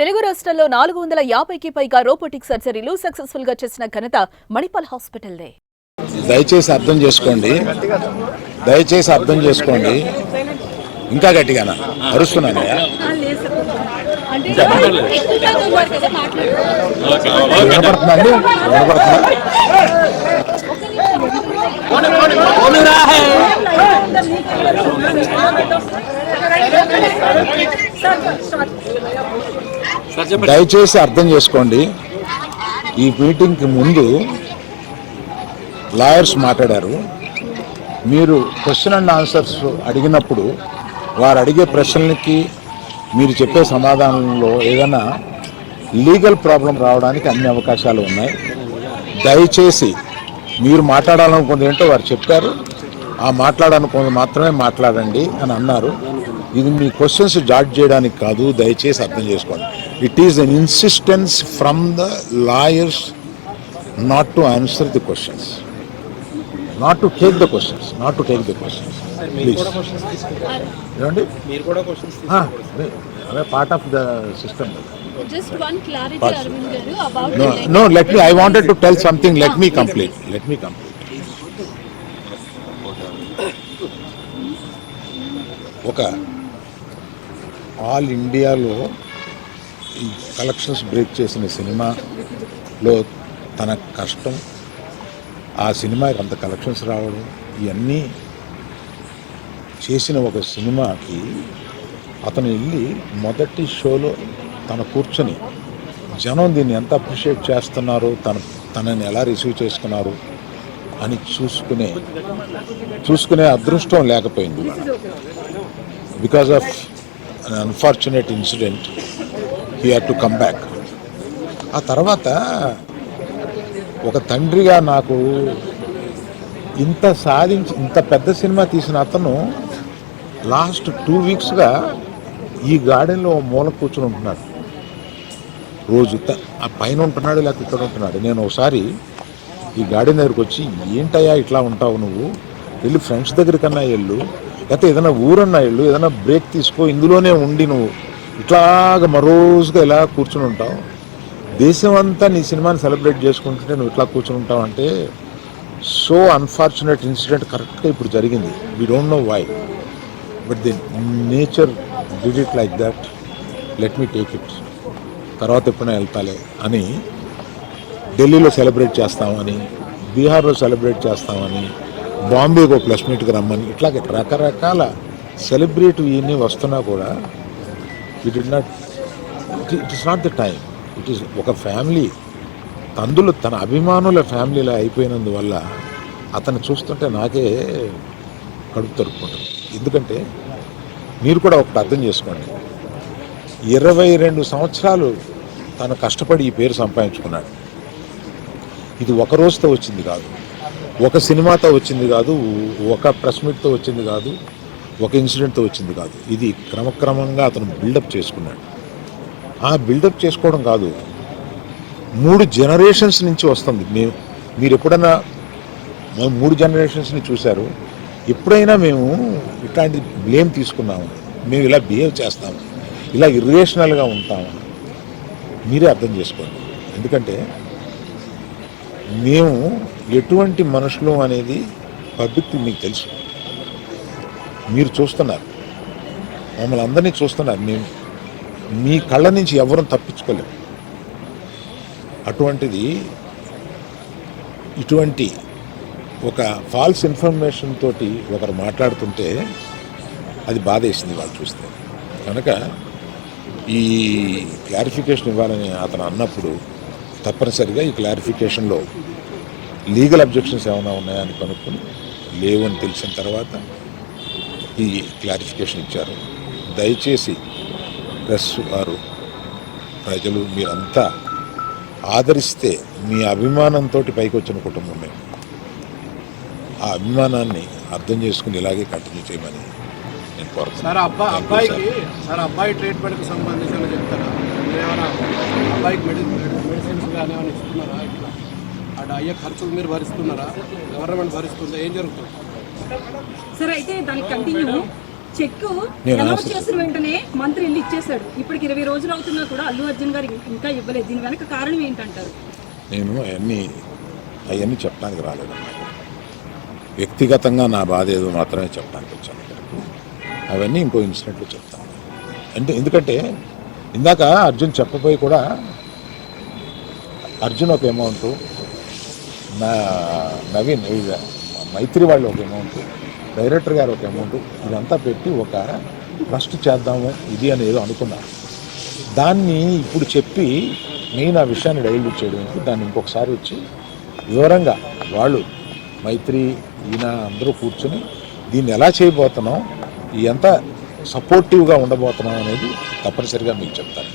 తెలుగు రాష్ట్రాల్లో 450కి పైగా రోబోటిక్ సర్జరీలు సక్సెస్ఫుల్ గా చేసిన ఘనత మణిపాల్ హాస్పిటల్దే. దయచేసి అర్థం చేసుకోండి. ఇంకా గట్టిగానా అరుస్తున్నానయ్యా? వినపడుతుందండి? దయచేసి అర్థం చేసుకోండి. ఈ మీటింగ్కి ముందు లాయర్స్ మాట్లాడారు. మీరు క్వశ్చన్ అండ్ ఆన్సర్స్ అడిగినప్పుడు వారు అడిగే ప్రశ్నలకి మీరు చెప్పే సమాధానంలో ఏదైనా లీగల్ ప్రాబ్లం రావడానికి అన్ని అవకాశాలు ఉన్నాయి. దయచేసి మీరు మాట్లాడాలనుకున్నది ఏంటో వారు చెప్పారు, ఆ మాట్లాడాలనుకున్నది మాత్రమే మాట్లాడండి అని అన్నారు. ఇది మీ క్వశ్చన్స్ జాడ్జ్ చేయడానికి కాదు, దయచేసి అర్థం చేసుకోండి. It is an insistence from the lawyers not to answer the questions, not to take the questions. Please. I'm a part of the system. Just one clarity, Arvind garu, about No, let me, I wanted to tell something. Let me complete. ఒక all ఇండియాలో ఈ collections break చేసిన సినిమాలో తన కష్టం, ఆ సినిమాకి అంత కలెక్షన్స్ రావడం, ఇవన్నీ చేసిన ఒక సినిమాకి అతను వెళ్ళి మొదటి షోలో తన కూర్చొని జనం దీన్ని ఎంత అప్రిషియేట్ చేస్తున్నారో, తనని ఎలా రిసీవ్ చేసుకున్నారు అని చూసుకునే అదృష్టం లేకపోయింది. Because of an unfortunate incident he had to come back. ఆ తర్వాత ఒక తండ్రిగా నాకు ఇంత పెద్ద సినిమా తీసిన అతను లాస్ట్ 2 వీక్స్గా ఈ గార్డెన్లో మూల కూర్చొని ఉంటున్నాడు. రోజు ఆ పైన ఉంటున్నాడు, లేకపోతే ఇక్కడ ఉంటున్నాడు. నేను ఒకసారి ఈ గార్డెన్ దగ్గరికి వచ్చి, ఏంటయ్యా ఇట్లా ఉంటావు నువ్వు, వెళ్ళి ఫ్రెండ్స్ దగ్గరికన్నా వెళ్ళు, లేకపోతే ఏదైనా ఊరన్నా వెళ్ళు, ఏదైనా బ్రేక్ తీసుకో, ఇందులోనే ఉండి నువ్వు ఇట్లాగా మరోజుగా ఇలా కూర్చుని ఉంటావు, దేశం అంతా నీ సినిమాని సెలబ్రేట్ చేసుకుంటుంటే నువ్వు ఇట్లా కూర్చొని ఉంటావు అంటే, సో అన్ఫార్చునేట్ ఇన్సిడెంట్ కరెక్ట్గా ఇప్పుడు జరిగింది. We don't know why, but the nature did it like that. Let me take it, తర్వాత ఎప్పుడైనా వెళ్తాలే అని. ఢిల్లీలో సెలబ్రేట్ చేస్తామని, బీహార్లో సెలబ్రేట్ చేస్తామని, బాంబేకి ఒక ప్లస్ మీట్కి రమ్మని, ఇట్లాగే రకరకాల సెలబ్రేటివ్ ఇవన్నీ వస్తున్నా కూడా it is not the time. It is ఒక ఫ్యామిలీ, అందులో తన అభిమానుల ఫ్యామిలీలా అయిపోయినందువల్ల అతన్ని చూస్తుంటే నాకే కడుపు తరుపుకుంటుంది. ఎందుకంటే మీరు కూడా ఒకటి అర్థం చేసుకోండి, 22 సంవత్సరాలు తను కష్టపడి ఈ పేరు సంపాదించుకున్నాడు. ఇది ఒక రోజుతో వచ్చింది కాదు, ఒక సినిమాతో వచ్చింది కాదు, ఒక ప్రెస్ మీట్తో వచ్చింది కాదు, ఒక ఇన్సిడెంట్తో వచ్చింది కాదు. ఇది క్రమక్రమంగా అతను బిల్డప్ చేసుకున్నాడు. ఆ బిల్డప్ చేసుకోవడం కాదు, 3 జనరేషన్స్ నుంచి వస్తుంది. మీరు ఎప్పుడైనా 3 జనరేషన్స్ని చూశారు? ఎప్పుడైనా మేము ఇట్లాంటి బ్లేమ్ తీసుకున్నాము, మేము ఇలా బిహేవ్ చేస్తాము, ఇలా ఇర్రేషనల్గా ఉంటాము? మీరే అర్థం చేసుకోండి. ఎందుకంటే మేము ఎటువంటి మనుషులు అనేది పబ్లిక్ మీకు తెలుసు, మీరు చూస్తున్నారు, మమ్మల్ని అందరినీ చూస్తున్నారు. మేము మీ కళ్ళ నుంచి ఎవరూ తప్పించుకోలేము. అటువంటిది ఇటువంటి ఒక ఫాల్స్ ఇన్ఫర్మేషన్ తోటి ఒకరు మాట్లాడుతుంటే అది బాధేసింది వాళ్ళు చూస్తే. కనుక ఈ క్లారిఫికేషన్ ఇవ్వాలని అతను అన్నప్పుడు తప్పనిసరిగా ఈ క్లారిఫికేషన్లో లీగల్ అబ్జెక్షన్స్ ఏమైనా ఉన్నాయని కనుక్కొని లేవు అని తెలిసిన తర్వాత ఈ క్లారిఫికేషన్ ఇచ్చారు. దయచేసి ప్రెస్ వారు, ప్రజలు మీరంతా ఆదరిస్తే, మీ అభిమానంతో పైకి వచ్చిన కుటుంబం మేము, ఆ అభిమానాన్ని అర్థం చేసుకుని ఇలాగే కంటిన్యూ చేయమని నేను కోరుతున్నాను. అబ్బాయి ట్రీట్మెంట్కి సంబంధించి చెప్తారా? అబ్బాయికి మెడిసిన్స్ కానీ ఏమైనా ఇస్తున్నారా? ఇట్లా అటు అయ్యే ఖర్చులు మీరు భరిస్తున్నారా? గవర్నమెంట్ భరిస్తుందా? ఏం జరుగుతుంది సార్? అయితే దానికి కంటిన్యూ చెక్కు నేను అనౌన్స్ ఆశిస్తున్నాను. చేసిన వెంటనే మంత్రి వెళ్ళి ఇచ్చేశాడు. ఇప్పటికి 20 రోజులు అవుతున్నా కూడా అల్లు అర్జున్ గారు ఇంకా ఇవ్వలేదు. దీని వెనక కారణం ఏంటంటారు? నేను అవన్నీ చెప్పడానికి రాలేదన్నమాట. వ్యక్తిగతంగా నా బాధ ఏదో మాత్రమే చెప్పడానికి వచ్చాను ఇక్కడికి. అవన్నీ ఇంకో ఇన్సిడెంట్లో చెప్తాను. ఎందుకంటే ఇందాక అర్జున్ చెప్పబోయి కూడా అర్జున్ ఒక అమౌంట్, నవీన్ మైత్రి వాళ్ళు ఒక అమౌంట్, డైరెక్టర్ గారు ఒక అమౌంట్, ఇదంతా పెట్టి ఒక ట్రస్ట్ చేద్దాము ఇది అని ఏదో అనుకున్నాను. దాన్ని ఇప్పుడు చెప్పి నేను ఆ విషయాన్ని డైల్యూట్ చేయడానికి దాన్ని ఇంకొకసారి వచ్చి వివరంగా వాళ్ళు మైత్రి ఈయన అందరూ కూర్చొని దీన్ని ఎలా చేయబోతున్నాం, ఎంత సపోర్టివ్గా ఉండబోతున్నాం అనేది తప్పనిసరిగా మీకు చెప్తాను.